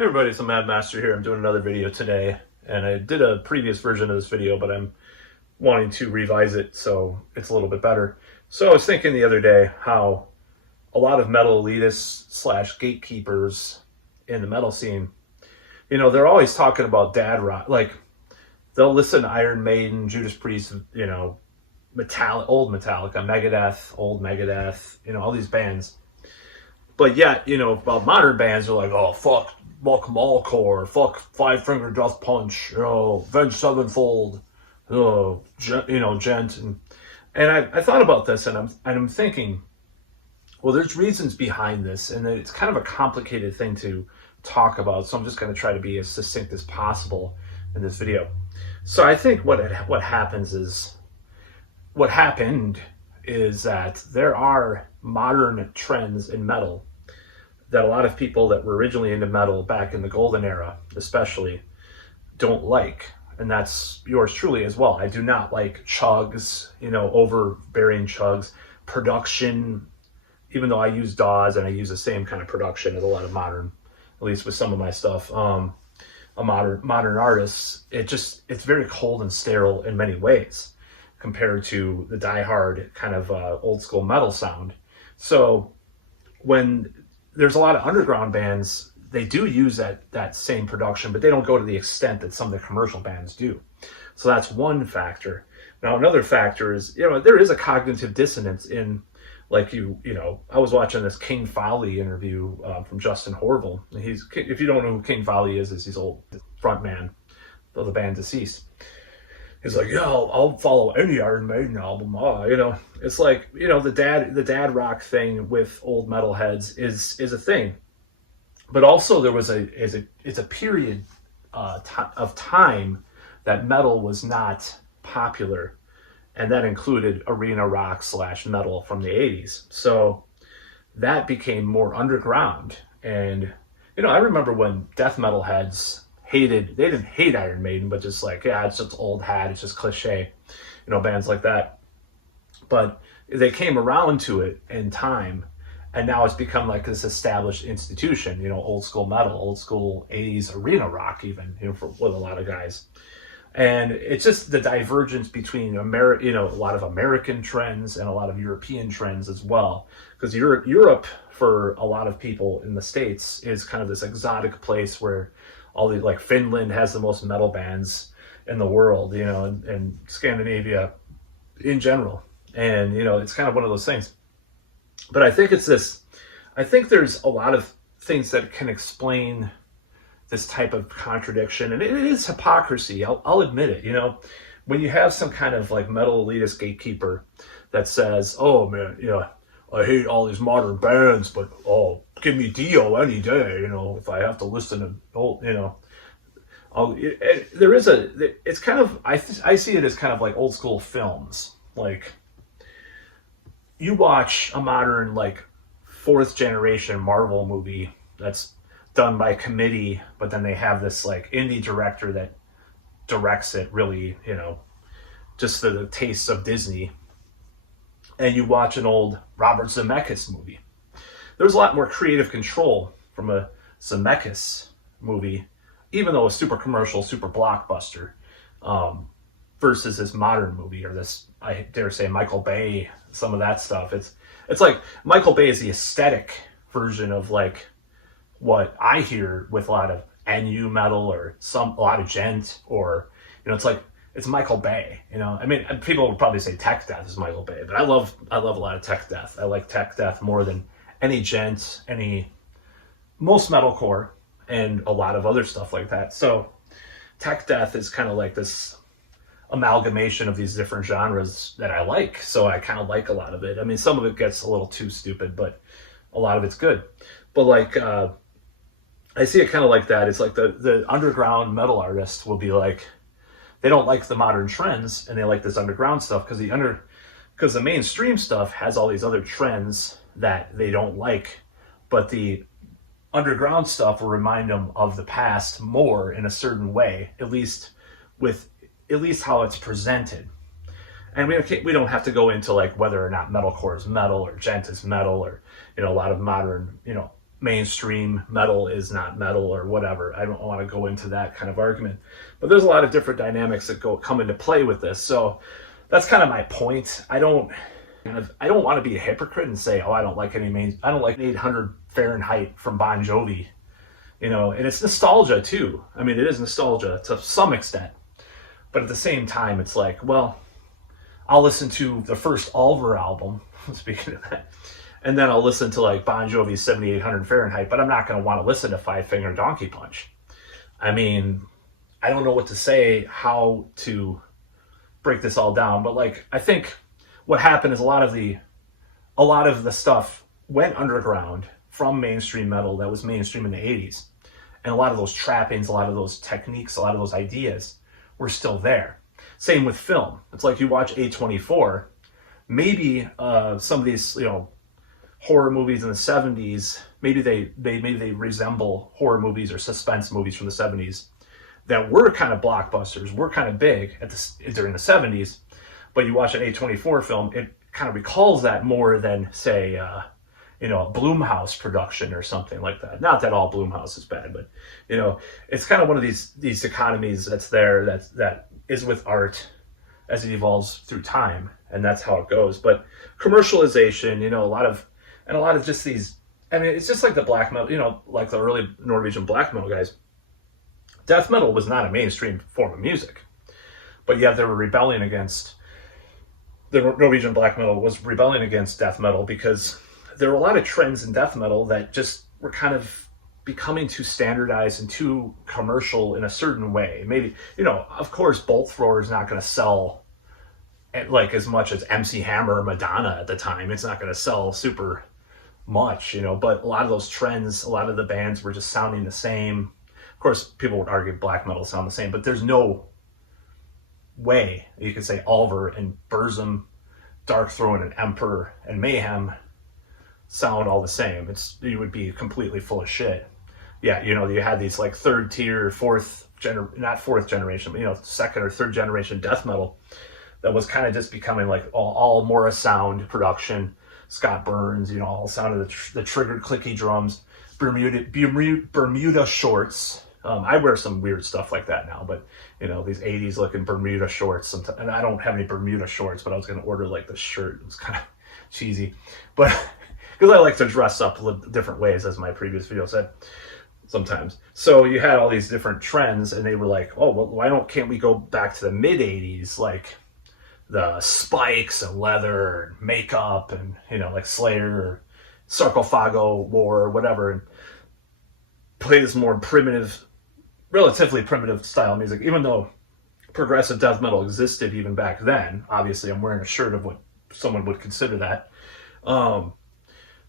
Hey everybody, it's the Mad Master here. I'm doing another video today, and I did a previous version of this video, but I'm wanting to revise it so it's a little bit better. So I was thinking the other day how a lot of metal elitists slash gatekeepers in the metal scene, they're always talking about dad rock. Like, they'll listen to Iron Maiden, Judas Priest, Metallica, old Metallica, Megadeth, old Megadeth, all these bands. But yet, about modern bands, they're like, oh, fuck Malcore, fuck Five Finger Death Punch, Avenged Sevenfold, Gent. And I thought about this, and I'm thinking, well, there's reasons behind this, and it's kind of a complicated thing to talk about, so I'm just going to try to be as succinct as possible in this video. So I think what happened is that there are modern trends in metal that a lot of people that were originally into metal back in the golden era, especially, don't like. And that's yours truly as well. I do not like chugs, overbearing chugs, production, even though I use DAWs and I use the same kind of production as a lot of modern, at least with some of my stuff, modern artists. It's very cold and sterile in many ways compared to the diehard kind of old school metal sound. So when there's a lot of underground bands, they do use that same production, but they don't go to the extent that some of the commercial bands do. So that's one factor. Now, another factor is, there is a cognitive dissonance in, like, I was watching this King Foley interview from Justin Horville. If you don't know who King Foley is he's old frontman of the band Deceased. He's like, yeah, I'll follow any Iron Maiden album. It's like, the dad rock thing with old metalheads is a thing. But also there was it's a period of time that metal was not popular, and that included arena rock / metal from the 80s. So that became more underground. And, I remember when death metal heads they didn't hate Iron Maiden, but just like, yeah, it's just old hat, it's just cliche, bands like that. But they came around to it in time, and now it's become like this established institution, old school metal, old school 80s arena rock even, with a lot of guys. And it's just the divergence between a lot of American trends and a lot of European trends as well. Because Europe, for a lot of people in the States, is kind of this exotic place where like Finland has the most metal bands in the world, and Scandinavia in general. And, it's kind of one of those things. But I think I think there's a lot of things that can explain this type of contradiction. And it is hypocrisy. I'll admit it. When you have some kind of like metal elitist gatekeeper that says, oh man, I hate all these modern bands, but give me Dio any day, if I have to listen to old, it's kind of, I see it as kind of like old school films. Like, you watch a modern, like, 4th generation Marvel movie that's done by committee, but then they have this like indie director that directs it really, just the tastes of Disney. And you watch an old Robert Zemeckis movie. There's a lot more creative control from a Zemeckis movie, even though it's super commercial, super blockbuster, versus this modern movie, or this, I dare say, Michael Bay, some of that stuff. It's like Michael Bay is the aesthetic version of like what I hear with a lot of NU metal or a lot of gent, or, it's Michael Bay, I mean, people would probably say tech death is Michael Bay, but I love a lot of tech death. I like tech death more than any gent, most metalcore, and a lot of other stuff like that. So tech death is kind of like this amalgamation of these different genres that I like. So I kind of like a lot of it. I mean, some of it gets a little too stupid, but a lot of it's good. But like, I see it kind of like that. It's like the underground metal artist will be like, they don't like the modern trends and they like this underground stuff because the mainstream stuff has all these other trends that they don't like, but the underground stuff will remind them of the past more in a certain way, at least how it's presented. And we don't have to go into like whether or not metalcore is metal or gent is metal, or a lot of modern mainstream metal is not metal or whatever. I don't want to go into that kind of argument, but there's a lot of different dynamics that come into play with this. So that's kind of my point. I don't want to be a hypocrite and say, oh, I don't like 800 Fahrenheit from Bon Jovi, and it's nostalgia too. I mean, it is nostalgia to some extent, but at the same time, it's like, well, I'll listen to the first Oliver album, speaking of that, and then I'll listen to like Bon Jovi's 7800 Fahrenheit, but I'm not going to want to listen to Five Finger Donkey Punch. I mean, I don't know what to say, how to break this all down, but like, I think what happened is a lot of the stuff went underground from mainstream metal that was mainstream in the 80s. And a lot of those trappings, a lot of those techniques, a lot of those ideas were still there. Same with film. It's like you watch A24, maybe some of these, horror movies in the 70s, maybe they resemble horror movies or suspense movies from the 70s that were kind of blockbusters, were kind of big during the 70s, but you watch an A24 film, it kind of recalls that more than, say, a Blumhouse production or something like that. Not that all Blumhouse is bad, but, it's kind of one of these dichotomies that's there that is with art as it evolves through time, and that's how it goes. But commercialization, a lot of just these, I mean, it's just like the black metal, like the early Norwegian black metal guys. Death metal was not a mainstream form of music, but yet they were rebelling against, the Norwegian black metal was rebelling against death metal because there were a lot of trends in death metal that just were kind of becoming too standardized and too commercial in a certain way. Maybe, of course, Bolt Thrower is not going to sell like as much as MC Hammer or Madonna at the time. It's not going to sell super much, but a lot of those trends, a lot of the bands were just sounding the same. Of course, people would argue black metal sound the same, but there's no way you could say Oliver and Burzum, Darkthrone and Emperor and Mayhem sound all the same. You would be completely full of shit. Yeah, you had these like third tier, not fourth generation, but second or third generation death metal that was kind of just becoming like all Morris sound production, Scott Burns, all sound of the triggered clicky drums, Bermuda shorts. I wear some weird stuff like that now, but these 80s looking Bermuda shorts sometimes, and I don't have any Bermuda shorts, but I was going to order like the shirt. It was kind of cheesy, but because I like to dress up different ways, as my previous video said, sometimes. So you had all these different trends, and they were like, oh, well, can't we go back to the mid 80s, like the spikes and leather and makeup and, like Slayer or Sarcophago War or whatever, and play this more primitive, relatively primitive style music, even though progressive death metal existed even back then. Obviously, I'm wearing a shirt of what someone would consider that.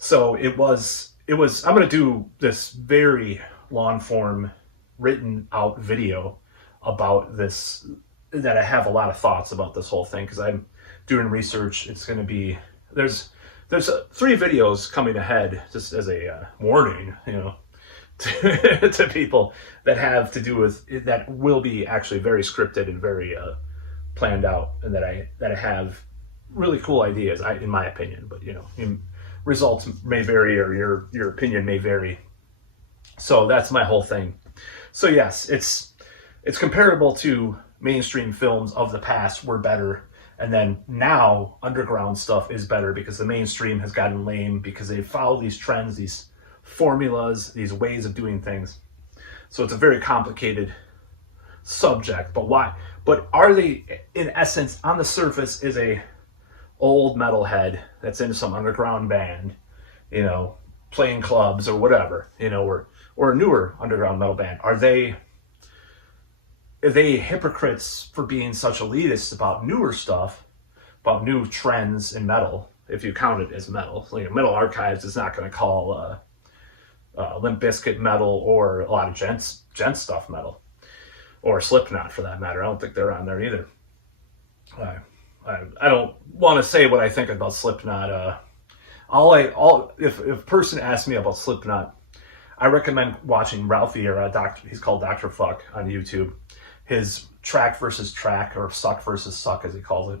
So it was, I'm going to do this very long form written out video about this, that I have a lot of thoughts about this whole thing, because I'm doing research. It's going to be, there's 3 videos coming ahead, just as a warning, to people that have to do with, that will be actually very scripted and very planned out, and that I have really cool ideas, in my opinion, but results may vary, or your opinion may vary. So that's my whole thing. So yes, it's comparable to mainstream films of the past were better, and then now underground stuff is better because the mainstream has gotten lame, because they follow these trends, these formulas, these ways of doing things. So it's a very complicated subject. But why? But are they, in essence, on the surface, is a old metalhead that's in some underground band, playing clubs or whatever, or a newer underground metal band, are they hypocrites for being such elitists about newer stuff, about new trends in metal, if you count it as metal? Like Metal Archives is not going to call Limp Bizkit metal, or a lot of gent stuff metal, or Slipknot for that matter. I don't think they're on there either. I don't want to say what I think about Slipknot. If a person asks me about Slipknot, I recommend watching Ralphie, or he's called Dr. Fuck on YouTube, his track versus track, or suck versus suck as he calls it,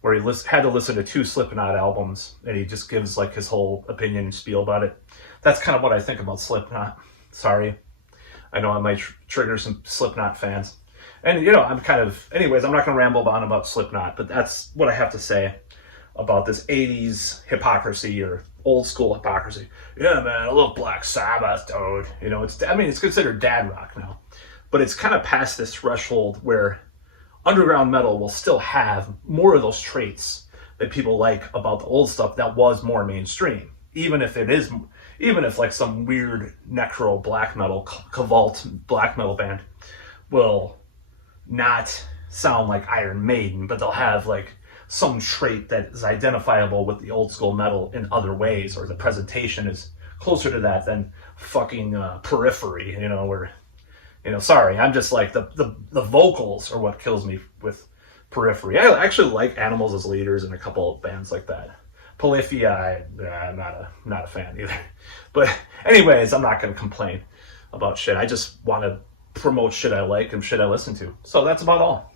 where he had to listen to 2 Slipknot albums, and he just gives like his whole opinion and spiel about it. that's kind of what I think about Slipknot. Sorry, I know I might trigger some Slipknot fans. And, I'm anyways, I'm not going to ramble on about Slipknot, but that's what I have to say about this 80s hypocrisy or old school hypocrisy. Yeah, man, I love Black Sabbath, dude. It's considered dad rock now. But it's kind of past this threshold where underground metal will still have more of those traits that people like about the old stuff that was more mainstream. Even if like some weird necro black metal, cavalt black metal band will not sound like Iron Maiden, but they'll have like some trait that is identifiable with the old school metal in other ways, or the presentation is closer to that than fucking Periphery, where, sorry, I'm just like the vocals are what kills me with Periphery. I actually like Animals as Leaders and a couple of bands like that. Polyphia, I'm not a fan either. But anyways, I'm not going to complain about shit. I just want to promote shit I like and shit I listen to. So that's about all.